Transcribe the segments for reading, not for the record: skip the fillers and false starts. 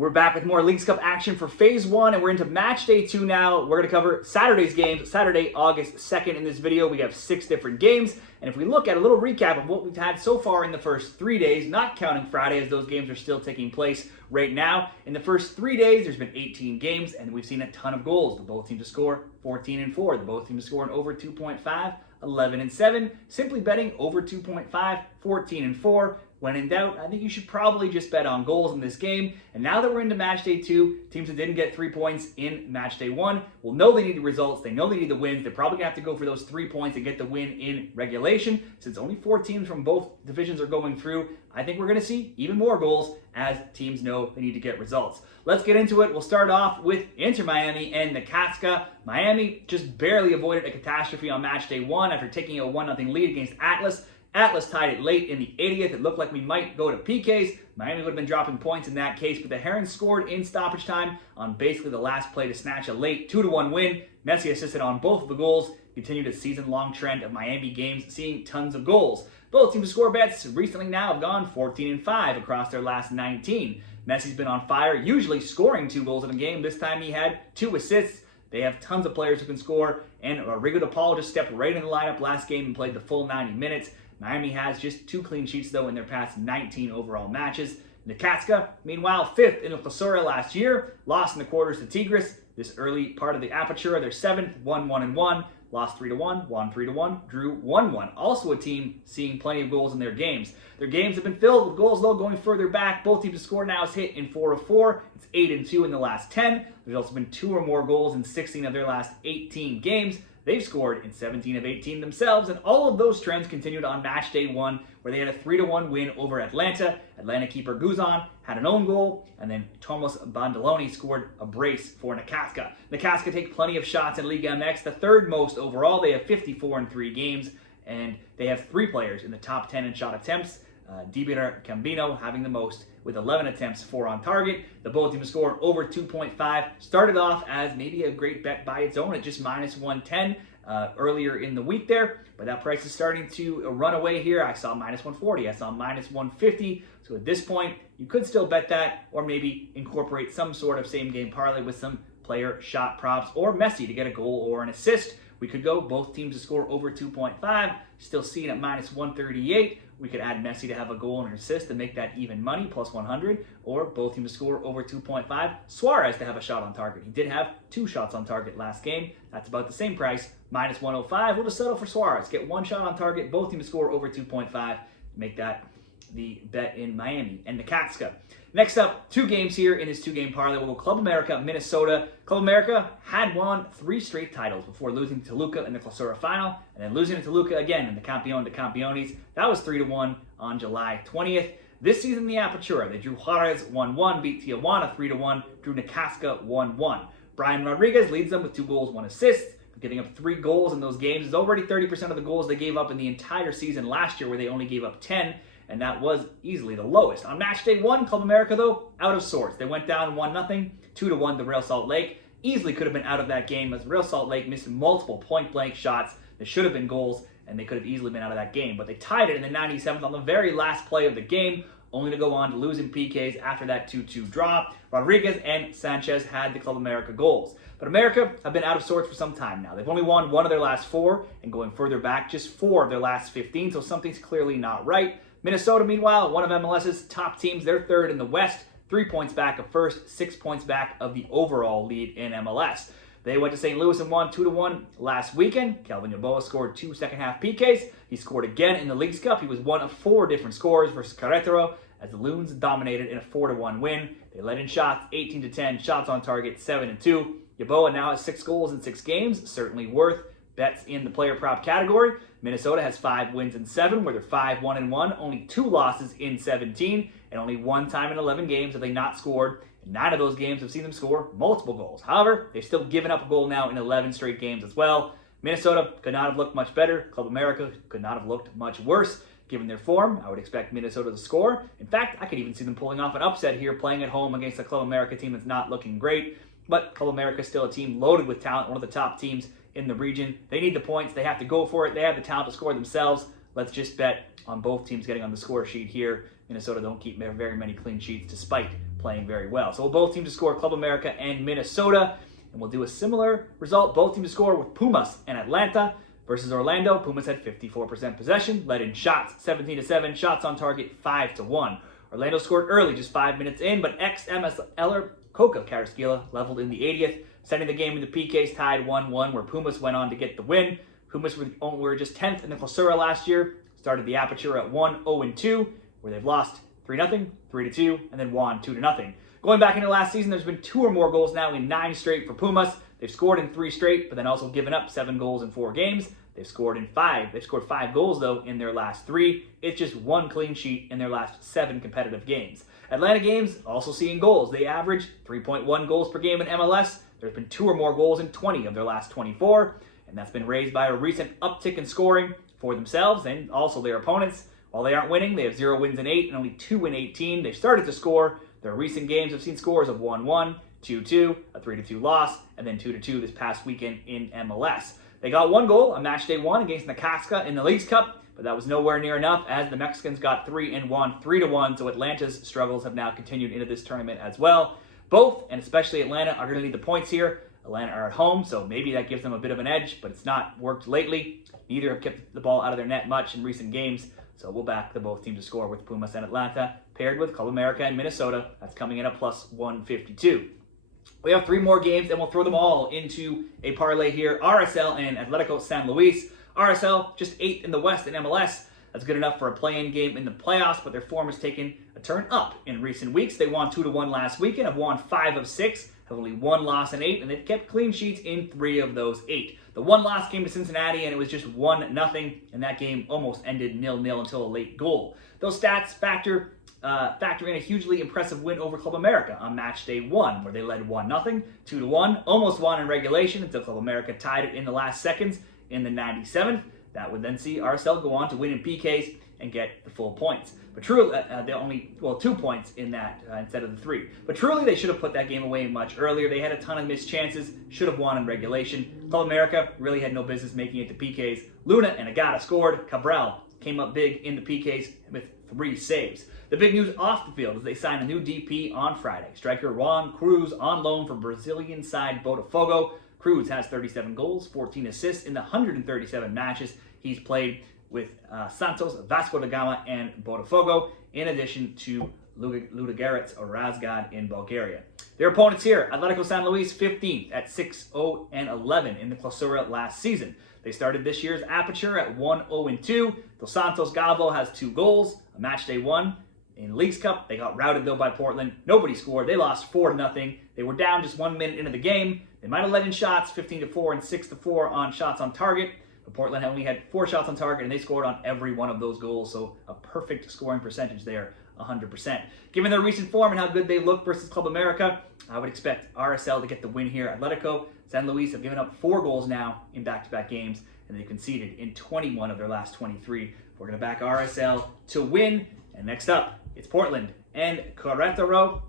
We're back with more Leagues Cup action for Phase 1, and we're into Match Day 2 now. We're going to cover Saturday's games. Saturday, August 2nd in this video, we have 6 different games. And if we look at a little recap of what we've had so far in the first 3 days, not counting Friday as those games are still taking place right now. In the first 3 days, there's been 18 games, and we've seen a ton of goals. The both teams to score 14 and 4. The both teams to score an over 2.5, 11 and 7. Simply betting over 2.5, 14 and 4. When in doubt, I think you should probably just bet on goals in this game. And now that we're into Match Day 2, teams that didn't get 3 points in Match Day 1 will know they need the results. They know they need the wins. They're probably going to have to go for those 3 points and get the win in regulation. Since only 4 teams from both divisions are going through, I think we're going to see even more goals as teams know they need to get results. Let's get into it. We'll start off with Inter Miami and Necaxa. Miami just barely avoided a catastrophe on Match Day 1 after taking a 1-0 lead against Atlas. Atlas tied it late in the 80th. It looked like we might go to PKs. Miami would have been dropping points in that case, but the Herons scored in stoppage time on basically the last play to snatch a late 2-1 win. Messi assisted on both of the goals, continued a season-long trend of Miami games seeing tons of goals. Both teams to score bets recently now have gone 14 and 5 across their last 19. Messi's been on fire, usually scoring 2 goals in a game. This time he had 2 assists. They have tons of players who can score, and Rigo DePaul just stepped right in the lineup last game and played the full 90 minutes. Miami has just 2 clean sheets, though, in their past 19 overall matches. Necaxa, meanwhile, 5th in the Clausura last year, lost in the quarters to Tigres. This early part of the Apertura, they're 7th, 1-1-1, lost 3-1, won 3-1, drew 1-1. Also a team seeing plenty of goals in their games. Their games have been filled with goals, though, going further back. Both teams to score now is hit in 4 of 4. It's 8 and 2 in the last 10. There's also been 2 or more goals in 16 of their last 18 games. They've scored in 17 of 18 themselves, and all of those trends continued on Match Day 1, where they had a 3-1 win over Atlanta. Atlanta keeper Guzan had an own goal, and then Thomas Bandoloni scored a brace for Necaxa. Necaxa take plenty of shots in LigaMX, the 3rd most overall. They have 54 in 3 games, and they have 3 players in the top 10 in shot attempts. Dibira Cambino having the most with 11 attempts, 4 on target. The both teams scored over 2.5. Started off as maybe a great bet by its own at just -110 earlier in the week there, but that price is starting to run away here. I saw -140, I saw -150. So at this point, you could still bet that, or maybe incorporate some sort of same-game parlay with some player shot props or Messi to get a goal or an assist. We could go both teams to score over 2.5, still seeing at -138. We could add Messi to have a goal and an assist to make that even money, +100, or both teams to score over 2.5. Suarez to have a shot on target. He did have 2 shots on target last game. That's about the same price, -105. We'll just settle for Suarez. Get 1 shot on target, both teams to score over 2.5. Make that the bet in Miami and Necaxa. Next up, 2 games here in this 2-game parlay. We'll go Club America, Minnesota. Club America had won 3 straight titles before losing to Toluca in the Clausura final, and then losing to Toluca again in the Campeón de Campeones. That was 3-1 on July 20th. This season in the Apertura, they drew Juarez 1-1, beat Tijuana 3-1, drew Necaxa 1-1. Brian Rodriguez leads them with 2 goals, 1 assist. Giving up 3 goals in those games is already 30% of the goals they gave up in the entire season last year, where they only gave up 10. And that was easily the lowest. On Match Day 1, Club America, though, out of sorts. They went down 1-0, 2-1 to Real Salt Lake. Easily could have been out of that game, as Real Salt Lake missed multiple point-blank shots that should have been goals, and they could have easily been out of that game. But they tied it in the 97th on the very last play of the game, only to go on to lose in PKs after that 2-2 draw. Rodriguez and Sanchez had the Club America goals. But America have been out of sorts for some time now. They've only won 1 of their last 4, and going further back, just 4 of their last 15, so something's clearly not right. Minnesota, meanwhile, one of MLS's top teams. They're 3rd in the West, 3 points back of 1st, 6 points back of the overall lead in MLS. They went to St. Louis and won 2-1 last weekend. Kelvin Yeboah scored 2 second-half PKs. He scored again in the Leagues Cup. He was one of 4 different scorers versus Queretaro, as the Loons dominated in a 4-1 win. They led in shots, 18-10, shots on target, 7-2. Yeboah now has 6 goals in 6 games, certainly worth bets in the player prop category. Minnesota has 5 wins in 7, where they're 5-1-1, only 2 losses in 17, and only 1 time in 11 games have they not scored. 9 of those games have seen them score multiple goals. However, they've still given up a goal now in 11 straight games as well. Minnesota could not have looked much better. Club America could not have looked much worse. Given their form, I would expect Minnesota to score. In fact, I could even see them pulling off an upset here, playing at home against a Club America team that's not looking great. But Club America is still a team loaded with talent, one of the top teams in the region. They need the points. They have to go for it. They have the talent to score themselves. Let's just bet on both teams getting on the score sheet here. Minnesota don't keep very many clean sheets despite playing very well. So both teams to score, Club America and Minnesota. And we'll do a similar result. Both teams to score with Pumas and Atlanta versus Orlando. Pumas had 54% possession, led in shots 17-7, shots on target 5-1. Orlando scored early, just 5 minutes in, but ex-MSLer Coca Carrasquilla leveled in the 80th, sending the game into PKs, tied 1-1, where Pumas went on to get the win. Pumas were just 10th in the Clausura last year, started the Aperture at 1-0-2, where they've lost 3-0, 3-2, and then won 2-0. Going back into last season, there's been 2 or more goals now in 9 straight for Pumas. They've scored in 3 straight, but then also given up 7 goals in 4 games. They've scored 5 goals, though, in their last 3. It's just 1 clean sheet in their last 7 competitive games. Atlanta games also seeing goals. They average 3.1 goals per game in MLS. There's been 2 or more goals in 20 of their last 24, and that's been raised by a recent uptick in scoring for themselves and also their opponents. While they aren't winning, they have 0 wins in 8 and only 2 in 18. They've started to score. Their recent games have seen scores of 1-1, 2-2, a 3-2 loss, and then 2-2 this past weekend in MLS. They got 1 goal on matchday 1 against Necaxa in the Leagues Cup, but that was nowhere near enough as the Mexicans got 3 and won 3-1, so Atlanta's struggles have now continued into this tournament as well. Both, and especially Atlanta, are going to need the points here. Atlanta are at home, so maybe that gives them a bit of an edge, but it's not worked lately. Neither have kept the ball out of their net much in recent games, so we'll back the both teams to score with Pumas and Atlanta, paired with Club America and Minnesota. That's coming in at plus 152. We have 3 more games, and we'll throw them all into a parlay here. RSL and Atletico San Luis. RSL just 8th in the West in MLS. That's good enough for a play-in game in the playoffs, but their form has taken a turn up in recent weeks. They won 2-1 last weekend, have won 5 of 6, have only 1 loss in 8, and they've kept clean sheets in 3 of those 8. The 1 loss came to Cincinnati, and it was just 1-0, and that game almost ended 0-0 until a late goal. Those stats factor in a hugely impressive win over Club America on match day 1, where they led 1-0, 2-1, almost won in regulation until Club America tied it in the last seconds in the 97th. That would then see RSL go on to win in PKs and get the full points. But truly, they only, 2 points in that instead of the 3. But truly, they should have put that game away much earlier. They had a ton of missed chances, should have won in regulation. Club America really had no business making it to PKs. Luna and Agata scored. Cabral came up big in the PKs with 3 saves. The big news off the field is they signed a new DP on Friday. Striker Juan Cruz on loan from Brazilian side Botafogo. Cruz has 37 goals, 14 assists in the 137 matches he's played with Santos, Vasco da Gama, and Botafogo, in addition to Ludogorets or Razgrad in Bulgaria. Their opponents here, Atletico San Luis, 15th at 6-0-11 in the Clausura last season. They started this year's Aperture at 1-0-2. Dos Santos Galvo has 2 goals, a match day 1. In Leagues Cup, they got routed though by Portland. Nobody scored. They lost 4-0. They were down just 1 minute into the game. They might have led in shots, 15-4 and 6-4 on shots on target. But Portland only had 4 shots on target, and they scored on every one of those goals. So a perfect scoring percentage there, 100%. Given their recent form and how good they look versus Club America, I would expect RSL to get the win here. Atletico San Luis have given up 4 goals now in back-to-back games, and they've conceded in 21 of their last 23. We're going to back RSL to win. And next up, it's Portland and Queretaro.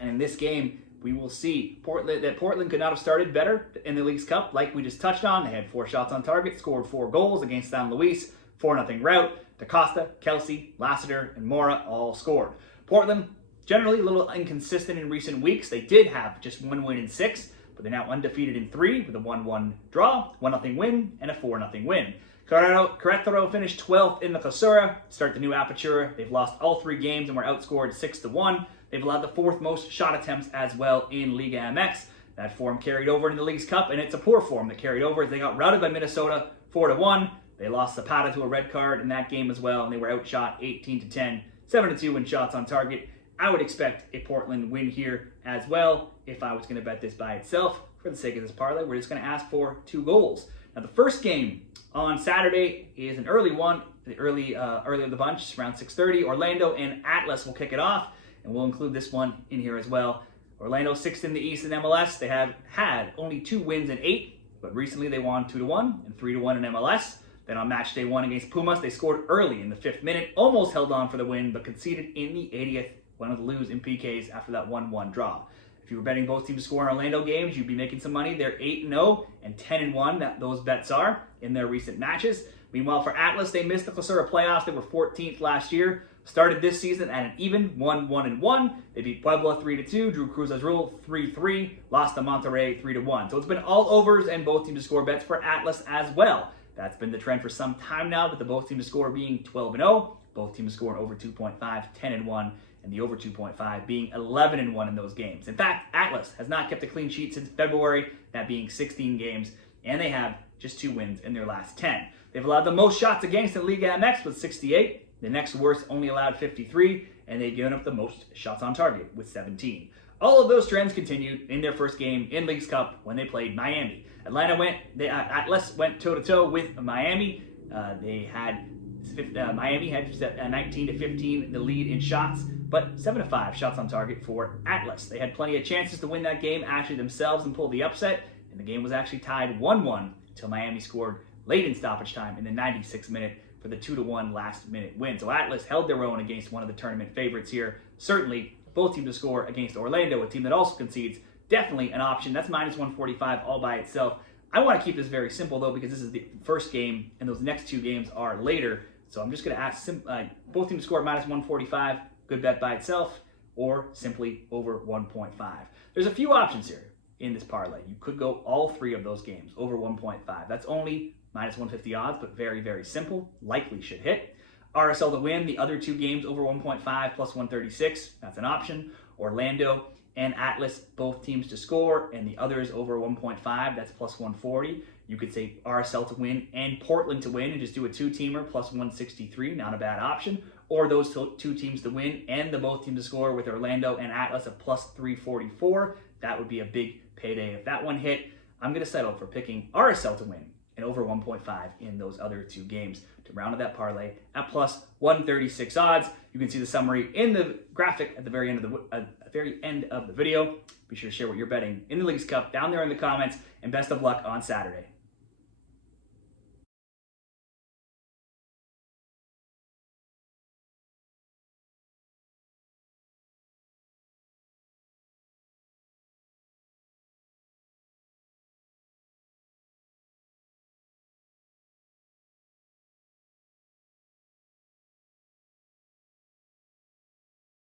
And in this game, we will see Portland could not have started better in the Leagues Cup, like we just touched on. They had 4 shots on target, scored 4 goals against San Luis, 4-0 rout. DaCosta, Kelsey, Lassiter, and Mora all scored. Portland, generally a little inconsistent in recent weeks. They did have just 1 win in 6, but they're now undefeated in 3 with a 1-1 draw, 1-0 win, and a 4-0 win. Queretaro finished 12th in the Clausura, start the new Aperture. They've lost all 3 games and were outscored 6-1. They've allowed the 4th most shot attempts as well in LigaMX. That form carried over in the Leagues Cup, and it's a poor form that carried over as they got routed by Minnesota 4-1. They lost Zapata to a red card in that game as well, and they were outshot 18-10, 7-2 in shots on target. I would expect a Portland win here as well if I was going to bet this by itself. For the sake of this parlay, we're just going to ask for 2 goals. Now, the first game on Saturday is an early one, the early of the bunch, around 6:30. Orlando and Atlas will kick it off, and we'll include this one in here as well. Orlando 6th in the East in MLS. They have had only 2 wins in 8, but recently they won 2-1 and 3-1 in MLS. Then on match day 1 against Pumas, they scored early in the 5th minute, almost held on for the win, but conceded in the 80th, went on to lose in PKs after that 1-1 draw. If you were betting both teams to score in Orlando games, you'd be making some money. They're 8-0 and 10-1, those bets are, in their recent matches. Meanwhile, for Atlas, they missed the Clausura playoffs. They were 14th last year, started this season at an even 1-1-1. They beat Puebla 3-2, drew Cruz Azul 3-3, lost to Monterrey 3-1. So it's been all overs and both teams to score bets for Atlas as well. That's been the trend for some time now, with the both teams to score being 12-0, both teams scoring over 2.5, 10-1, and the over 2.5 being 11-1 in those games. In fact, Atlas has not kept a clean sheet since February, that being 16 games, and they have just 2 wins in their last 10. They've allowed the most shots against in LigaMX with 68. The next worst only allowed 53, and they've given up the most shots on target with 17. All of those trends continued in their first game in Leagues Cup when they played Miami. Atlas went toe-to-toe with Miami. Miami had 19-15 the lead in shots, but 7-5 shots on target for Atlas. They had plenty of chances to win that game actually themselves and pull the upset, and the game was actually tied 1-1 until Miami scored late in stoppage time in the 96th minute for the 2-1 last-minute win. So Atlas held their own against one of the tournament favorites here. Certainly, both teams to score against Orlando, a team that also concedes, definitely an option. That's -145 all by itself. I want to keep this very simple, though, because this is the first game, and those next 2 games are later. So I'm just going to ask both teams to score at -145, good bet by itself, or simply over 1.5. There's a few options here in this parlay. You could go all 3 of those games over 1.5. That's only -150 odds, but very, very simple. Likely should hit. RSL to win the other 2 games over 1.5 plus 136. That's an option. Orlando and Atlas, both teams to score, and the others over 1.5. That's plus 140. You could say RSL to win and Portland to win and just do a 2-teamer plus 163. Not a bad option. Or those 2 teams to win and the both teams to score with Orlando and Atlas at plus 344. That would be a big payday if that one hit. I'm going to settle for picking RSL to win and over 1.5 in those other 2 games to round out that parlay at plus 136 odds. You can see the summary in the graphic at the very end of the video. Be sure to share what you're betting in the Leagues Cup down there in the comments, and best of luck on Saturday.